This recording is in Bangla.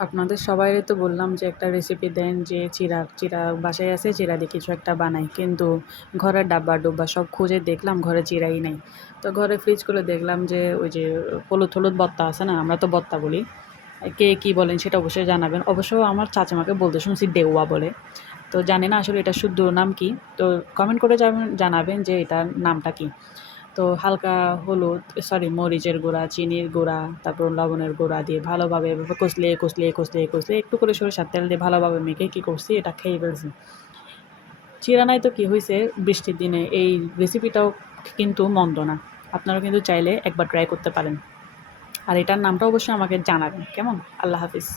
আপনাদের সবাইরে তো বললাম যে একটা রেসিপি দেন, যে চিড়া বাসায় আছে, চিড়া দিয়ে কিছু একটা বানাই। কিন্তু ঘরের ডাব্বা-ডুব্বা সব খুঁজে দেখলাম, ঘরে চিড়াই নাই। তো ঘরে ফ্রিজ খুলে দেখলাম যে ওই যে হলুদ ভর্তা আছে না? আমরা তো ভর্তা বলি। কে কী বলেন সেটা অবশ্যই জানাবেন। অবশ্য আমার চাচামাকে বলতে শুনছি ডেওয়া বলে। তো জানি না আসলে এটার শুদ্ধ নাম কি? তো কমেন্ট করে জানাবেন যে এটার নামটা কী? তো হালকা হলুদ, মরিচের গুঁড়া, চিনির গুঁড়া, তারপর লবণের গুঁড়া দিয়ে ভালোভাবে এভাবে কষলিয়ে একটু করে সরিষার তেল দিয়ে ভালোভাবে মেখে কী করছি, এটা খেয়ে ফেলছি। চিড়া নাই তো কী হইছে, বৃষ্টির দিনে এই রেসিপিটাও কিন্তু মন্দ না। আপনারাও কিন্তু চাইলে একবার ট্রাই করতে পারেন। আর এটার নামটা অবশ্যই আমাকে জানাবেন, কেমন? আল্লাহ হাফিজ।